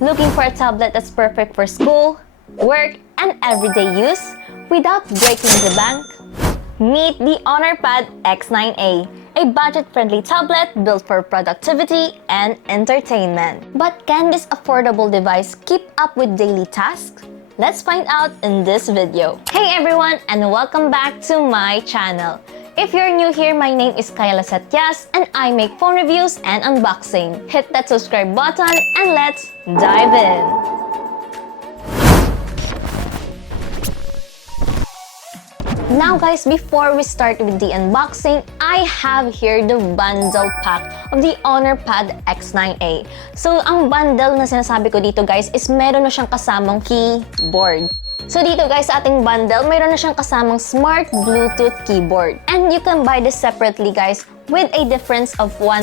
Looking for a tablet that's perfect for school, work, and everyday use without breaking the bank? Meet the HONOR Pad X9A, a budget-friendly tablet built for productivity and entertainment. But can this affordable device keep up with daily tasks? Let's find out in this video. Hey everyone, and welcome back to my channel. If you're new here, my name is Kyla and I make phone reviews and unboxing. Hit that subscribe button and let's dive in. Now guys, before we start with the unboxing, I have here the bundle pack of the HONOR Pad X9A. So, ang bundle na sinasabi ko dito guys is meron na siyang kasamang keyboard. So dito guys, sa ating bundle, mayroon na siyang kasamang smart Bluetooth keyboard. And you can buy this separately guys with a difference of 1,000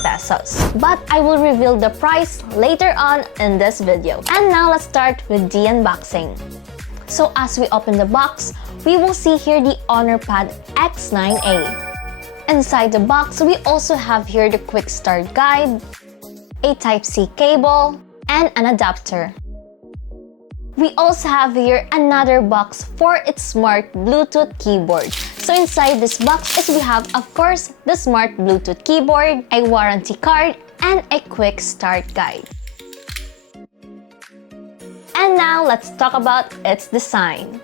pesos. But I will reveal the price later on in this video. And now let's start with the unboxing. So as we open the box, we will see here the HONOR Pad X9A. Inside the box, we also have here the quick start guide, a Type-C cable, and an adapter. We also have here another box for its smart Bluetooth keyboard. So inside this box is we have, of course, the smart Bluetooth keyboard, a warranty card, and a quick start guide. And now let's talk about its design.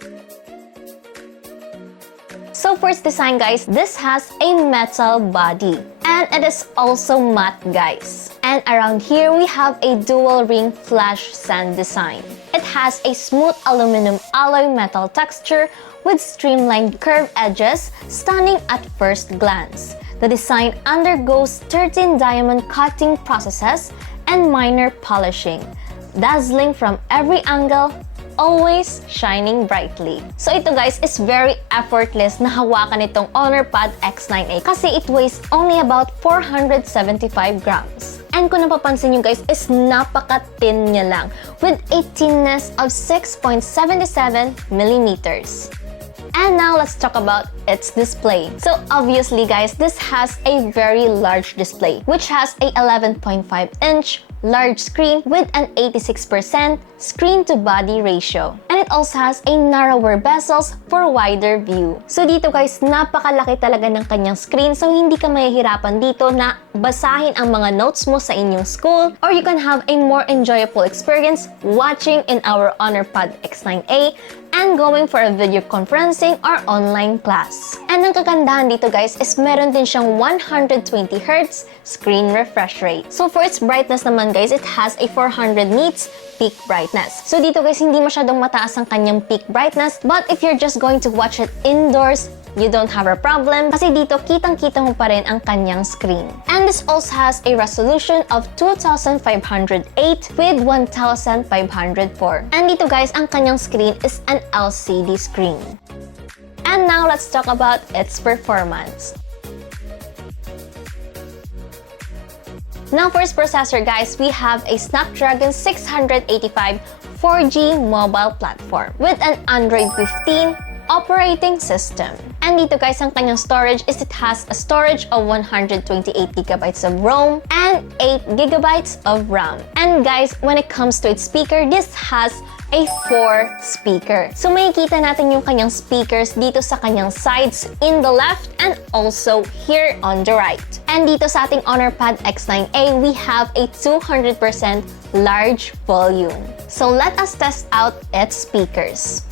So for its design guys, this has a metal body and it is also matte guys. And around here we have a dual ring flash sand design. It has a smooth aluminum alloy metal texture with streamlined curved edges, stunning at first glance. The design undergoes 13 diamond cutting processes and minor polishing, dazzling from every angle, always shining brightly. So ito guys is very effortless na hawakan itong HONOR Pad X9A kasi it weighs only about 475 grams. And kung napapansin nyo guys is napaka-thin niya lang with a thinness of 6.77 millimeters. And now let's talk about its display. So obviously guys, this has a very large display which has a 11.5-inch large screen with an 86% screen-to-body ratio. And it also has a narrower bezels for wider view. So dito guys, napakalaki talaga ng kanyang screen so hindi ka mahihirapan dito na basahin ang mga notes mo sa inyong school, or you can have a more enjoyable experience watching in our HONOR Pad X9A and going for a video conferencing or online class. And ang kagandahan dito guys is meron din siyang 120Hz screen refresh rate. So for its brightness naman guys, it has a 400 nits peak brightness. So dito guys, hindi masyadong mataas ang kanyang peak brightness, but if you're just going to watch it indoors, you don't have a problem kasi dito kitang-kita mo pa rin ang kanyang screen. And this also has a resolution of 2508 with 1504. And dito guys, ang kanyang screen is an LCD screen. And now let's talk about its performance. Now for its processor guys, we have a Snapdragon 685 4G mobile platform with an Android 15 operating system. And dito guys, ang kanyang storage is it has a storage of 128GB of ROM and 8GB of RAM. And guys, when it comes to its speaker, this has a 4-speaker. So makikita natin yung kanyang speakers dito sa kanyang sides in the left and also here on the right. And dito sa ating HONOR Pad X9A, we have a 200% large volume. So let us test out its speakers.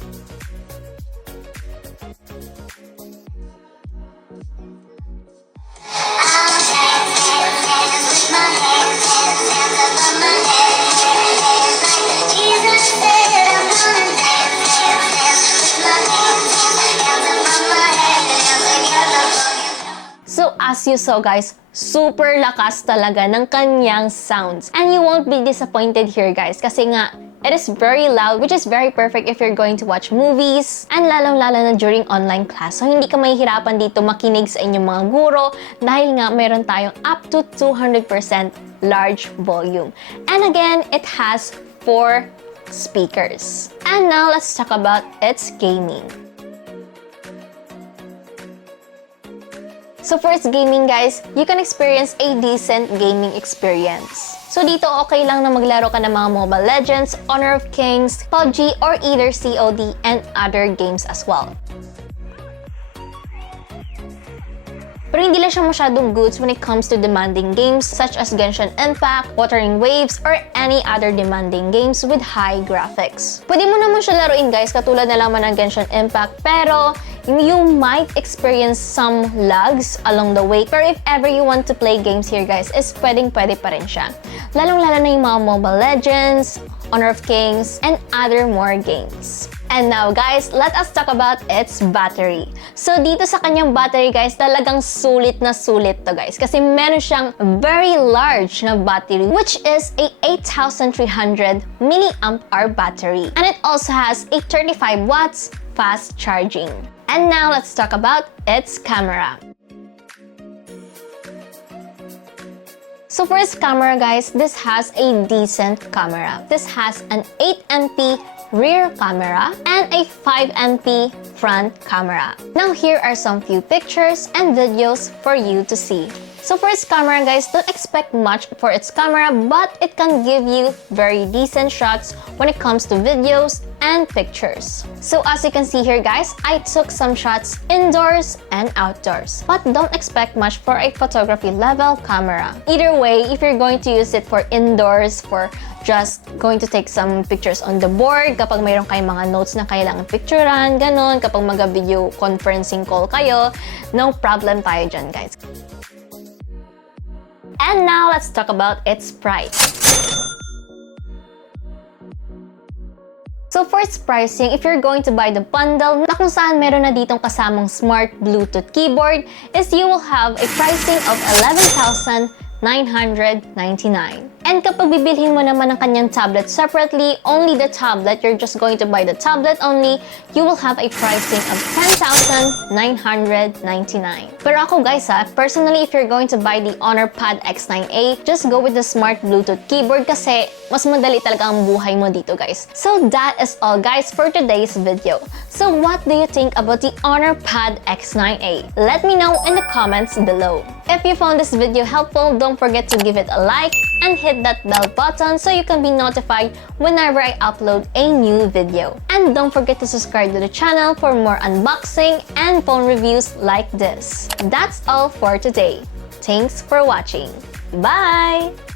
So as you saw guys, super lakas talaga ng kanyang sounds. And you won't be disappointed here guys kasi nga, it is very loud, which is very perfect if you're going to watch movies and lalong-lalo na during online class. So hindi ka mahihirapan dito makinig sa inyong mga guro dahil nga meron tayong up to 200% large volume. And again, it has 4 speakers. And now let's talk about its gaming. So for its gaming guys, you can experience a decent gaming experience. So dito okay lang na maglaro ka ng mga Mobile Legends, Honor of Kings, PUBG, or either COD and other games as well. Pero hindi lang siya masyadong goods when it comes to demanding games such as Genshin Impact, Wuthering Waves, or any other demanding games with high graphics. Pwede mo naman siya laruin guys, katulad na lamang ng Genshin Impact, pero you might experience some lags along the way. Pero if ever you want to play games here guys, is pwede pa rin siya. Lalong-lalo na yung mga Mobile Legends, Honor of Kings, and other more games. And now guys, let us talk about its battery. So dito sa kanyang battery guys, talagang sulit na sulit to guys. Kasi meron siyang very large na battery, which is a 8,300 milliamp hour battery. And it also has a 35 watts fast charging. And now let's talk about its camera. So for its camera guys, this has a decent camera. This has an 8MP rear camera and a 5MP front camera. Now here are some few pictures and videos for you to see. So for its camera guys, don't expect much for its camera, but it can give you very decent shots when it comes to videos and pictures. So as you can see here guys, I took some shots indoors and outdoors. But don't expect much for a photography level camera. Either way, if you're going to use it for indoors, for just going to take some pictures on the board, kapag mayroon kayong mga notes na kailangan picturean, ganon, kapag mag-video conferencing call kayo, no problem tayo dyan guys. And now, let's talk about its price. So for its pricing, if you're going to buy the bundle, na kung saan meron na ditong kasamang smart Bluetooth keyboard, is you will have a pricing of 11,999. And kapag bibilhin mo naman ang kanyang tablet separately, only the tablet, you're just going to buy the tablet only, you will have a pricing of 10,999. Pero ako guys personally, if you're going to buy the HONOR Pad X9A, just go with the smart Bluetooth keyboard kasi mas madali talaga ang buhay mo dito guys. So that is all guys for today's video. So what do you think about the HONOR Pad X9A? Let me know in the comments below. If you found this video helpful, don't forget to give it a like and hit that bell button so you can be notified whenever I upload a new video. And don't forget to subscribe to the channel for more unboxing and phone reviews like this. That's all for today. Thanks for watching. Bye!